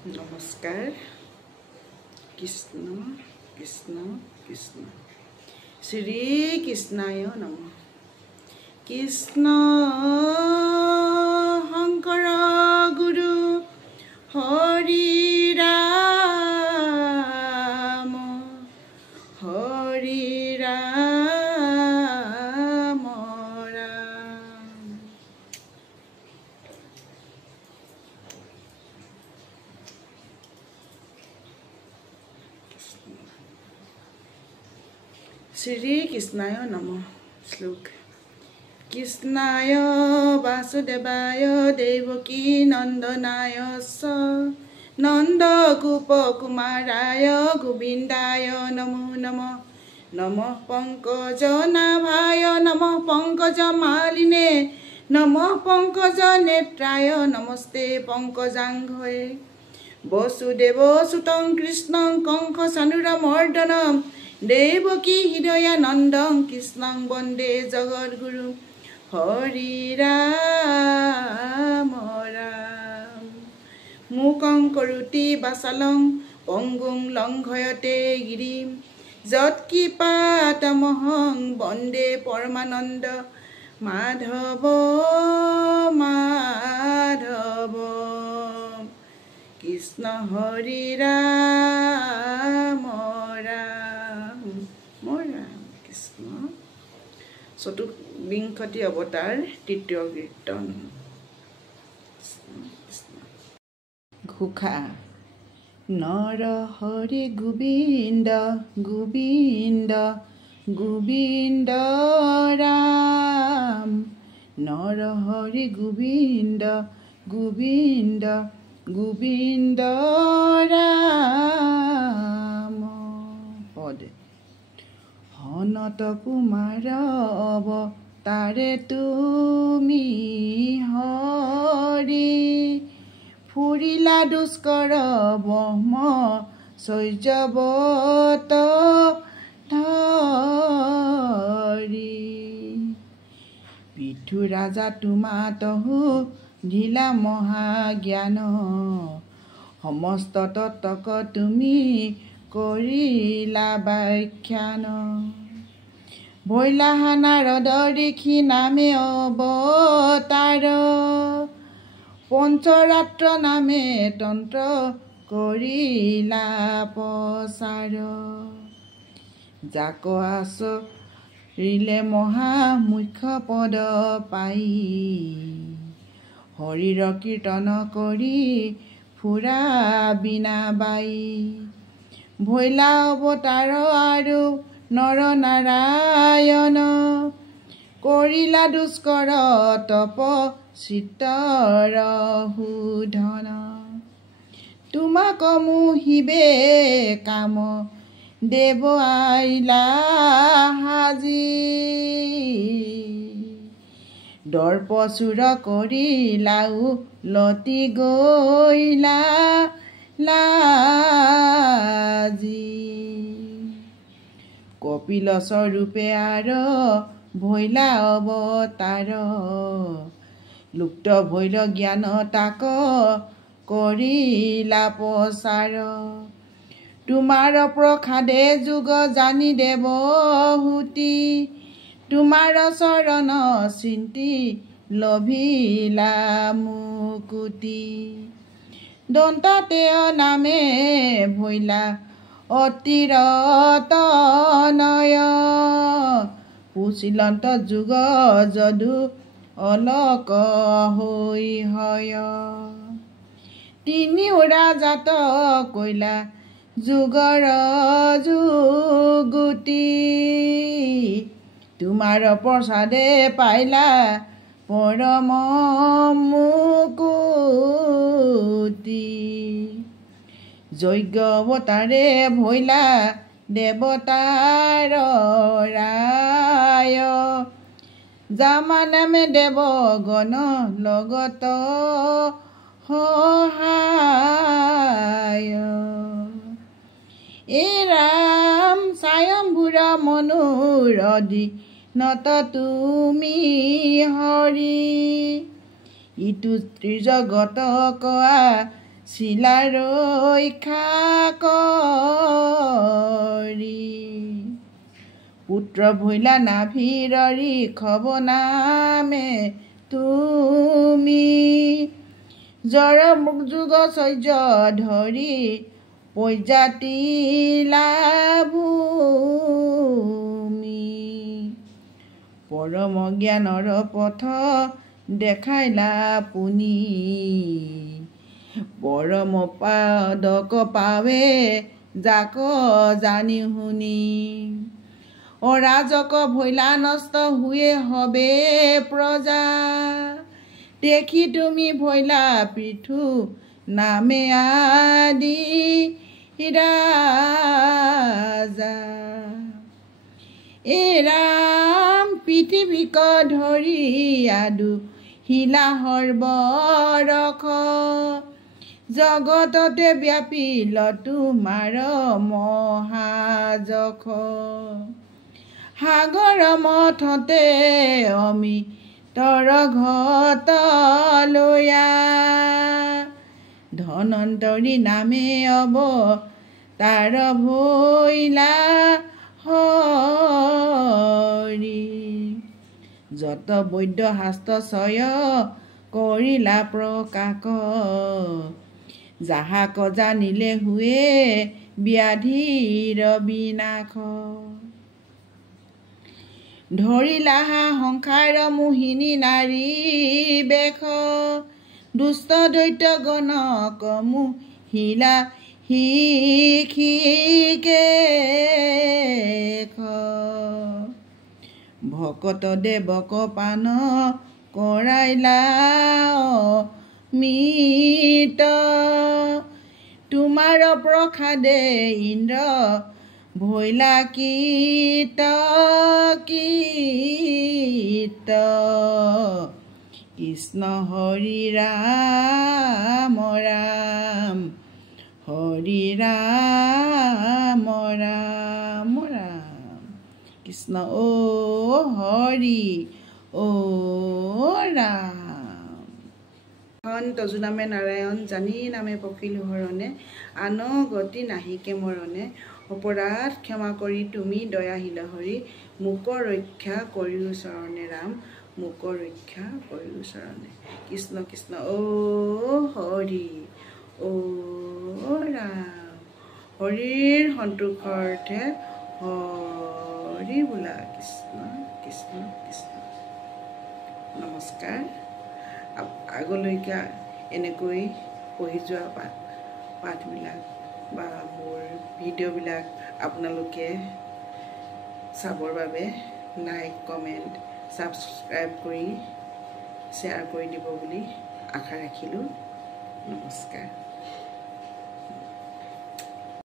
নমস্কাৰ কৃষ্ণ কৃষ্ণ কৃষ্ণ শ্ৰী কৃষ্ণায় নম কৃষ্ণ শংকৰ গুৰু হৰি ৰাম হৰি ৰাম ৰাম শ্ৰী কৃষ্ণায় নম শ্লোক কৃষ্ণায় বাসুদেৱায় দেৱকী নন্দনায় চ নন্দ গোপ কুমাৰায় গোবিন্দায় নমো নমঃ নমঃ পংকজ নাভায় নমঃ পংকজ মালিনে নমঃ পংকজ নেত্ৰায় নমস্তে পংকজাংঘয়ে বসুদেৱ সুতং কৃষ্ণং কংস চানুৰমৰ্দনম দেৱকী হৃদয়ানন্দং কৃষ্ণং বন্দে জগদ্গুৰু হৰি ৰাম ৰাম মূকং কৰোতি বাচালং পংগুং লংঘয়তে গিৰিম যৎকৃপাতমহং বন্দে পৰমানন্দ মাধৱ মাধৱ কৃষ্ণ হৰি ৰাম ৰাম ৰাম কৃষ্ণ চতুৰ্বিংশতি অৱতাৰ তৃতীয় কীৰ্তন ঘোষা নৰ হৰি গোবিন্দ গোবিন্দ গোবিন্দ ৰাম নৰ হৰি গোবিন্দ গোবিন্দ গোবিন্দ ৰাম পদ হনত কুমাৰ অৱতাৰে তুমি হৰি ফুৰিলা দুষ্কৰ ব্ৰহ্ম চৰ্যৱত ধৰি পৃথু ৰাজা তোমাতহু ঢিলা মহাজ্ঞান সমস্ত তত্ত্বক তুমি কৰিলা ব্যাখ্যান ভৈলা নাৰদ ঋষি নামে অৱতাৰ পঞ্চৰাত্ৰ নামে তন্ত্ৰ কৰিলা প্ৰচাৰ যাক আচৰিলে মহা মুখ্য পদ পাই হৰিৰ কীৰ্তন কৰি ফুৰা বিনা বাই ভৈলা অৱতাৰ আৰু নৰ নাৰায়ণ কৰিলা দুষ্কৰ তপ চিত্তৰ শোধন তোমাক মোহিবে কাম দেৱ আইলা সাজি দৰ্প চুৰ কৰিলাও লতি গৈলা লাজি কপিল স্বৰূপে আৰু ভৈলা অৱতাৰ লুপ্ত ভৈল জ্ঞান তাক কৰিলা প্ৰচাৰ তোমাৰ প্ৰসাদে যুগ জানি দেৱহূতি তোমাৰ চৰণ চিন্তি লভিলা মুকুতি দন্তাতে নামে ভৈলা অতিৰত নয় পুচিলন্ত যুগ যদু অলক হৈ হয় তিনিওৰা জাত কৈলা যুগৰ যুগুতি তোমাৰ প্ৰসাদে পাইলা পৰম মুকুতি যজ্ঞ অৱতাৰে ভৈলা দেৱতাৰ ৰায় যামা নামে দেৱগণ লগত সহায় এই ৰাম স্বয়ম্ভুৰ মনোৰধি নত তুমি হৰি ইটো ত্ৰিজগত কোৱা চিলা ৰক্ষা কৰি পুত্ৰ ভৈলা নাভিৰৰি খব নামে তুমি জৰ মুখ যুগ চৰ্য ধৰি পৰ্যাতিলা ভূমি পৰম জ্ঞানৰ পথ দেখাইলা পুনি পৰম পাদক পাৱে যাক জানি শুনি অৰাজক ভৈলা নষ্ট হুয়ে হবে প্ৰজা দেখি তুমি ভৈলা পৃথু নামে আদি ৰাজা এ ৰাম পৃথিৱীক ধৰি আদু শিলা সৰ্বৰখ জগততে ব্যাপিল তোমাৰ মহাযখ সাগৰ মথতে অমিতৰ ঘট লয়া ধনন্তৰী নামে অব তাৰ ভৈলা হৰি যত বৈদ্য শাস্ত্ৰ ছয় কৰিলা প্ৰকাশ যাহাক জানিলে হুয়ে ব্যাধিৰ বিনাশ ধৰিলাহা সংসাৰ মোহিনী নাৰী বেশ দুষ্ট দৈত্য গণক মোহিলা শিক্ষিকে ভকত দেৱক পান কৰাইলা মিত তোমাৰ প্ৰসাদে ইন্দ্ৰ ভৈলা কীত কৃষ্ণ হৰি ৰাম ৰাম হৰি ৰাম ৰাম ৰাম কৃষ্ণ ও হৰি ও ৰাম তজু নামে নাৰায়ণ জানি নামে পখিল হৰণে আন গতি নাহিকে মৰণে অপৰাধ ক্ষমা কৰি তুমি দয়াশীল হৰি মোক ৰক্ষা কৰিও চৰণে ৰাম মোক ৰক্ষা কৰিও চৰণে কৃষ্ণ কৃষ্ণ ও হৰি ও ৰাম হৰিৰ সন্তোষাৰ্থে হৰি বোলা কৃষ্ণ কৃষ্ণ কৃষ্ণ নমস্কাৰ আগলৈকে এনেকৈ পঢ়ি যোৱা পাঠবিলাক বা মোৰ ভিডিঅ'বিলাক আপোনালোকে চাবৰ বাবে লাইক কমেণ্ট ছাবস্ক্ৰাইব কৰি শ্বেয়াৰ কৰি দিব বুলি আশা ৰাখিলোঁ নমস্কাৰ।